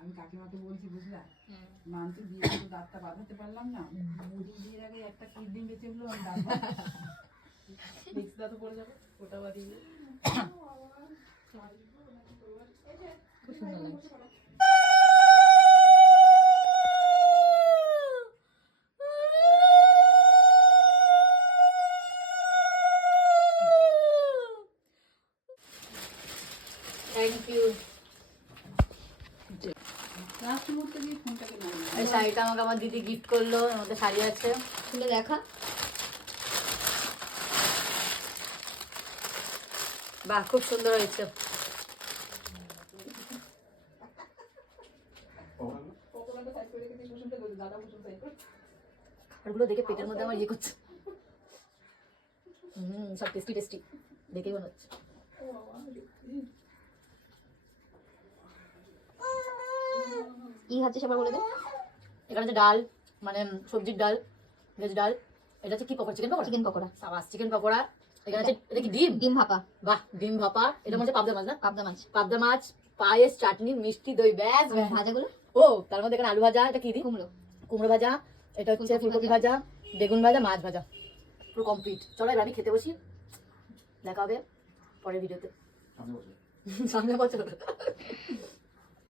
আমি কাকিমাকে বলছি বুঝলা, মানছি দিয়ে তো দাঁতটা বাঁধাতে পারলাম না, মুড়ি দিয়ে আগে একটা কিডনি বেঁচে হলো আমি দাঁত মিক্স দাঁত পড়ে যাবে ওটা বাদিয়ে খুব সুন্দর লাগছে। Thank you. লাস্ট মুহূর্তে দিয়ে ফোনটাকে নামিয়ে এই শাড়িটা আমাকে আমার দিদি গিফট করলো, এর মধ্যে শাড়ি আছে, খুলে দেখা। বাহ, খুব সুন্দর হয়েছে। খাবারগুলো দেখে পেটের মধ্যে আমার ইয়ে করছে। সব টেস্টি টেস্টি দেখেই মনে হচ্ছে। কি খাচ্ছে সেবার বলে দে। এখানে হচ্ছে ডাল, মানে সবজির ডাল, ভেজ ডাল। এটা হচ্ছে কি পকোড়া? চিকেন পকোড়া। চিকেন পকোড়া, সাবাস চিকেন পকোড়া। এখানে আছে, এটা কি ডিম? ডিম ভাপা। বাহ, ডিম ভাপা। এটা মধ্যে পাবদা মাছ না? পাবদা মাছ। পাবদা মাছ, পায়েস, চাটনি, মিষ্টি দই, ব্যাস। ভাজাগুলো ও তার মধ্যে এখানে আলু ভাজা, এটা কি দি? কুমড়ো। কুমড়ো ভাজা, এটা হচ্ছে ফুলকপি ভাজা, বেগুন ভাজা, মাছ ভাজা, পুরো কমপ্লিট। চলো এবার আমি খেতে বসি, দেখা হবে পরের ভিডিওতে। সামনে বছর।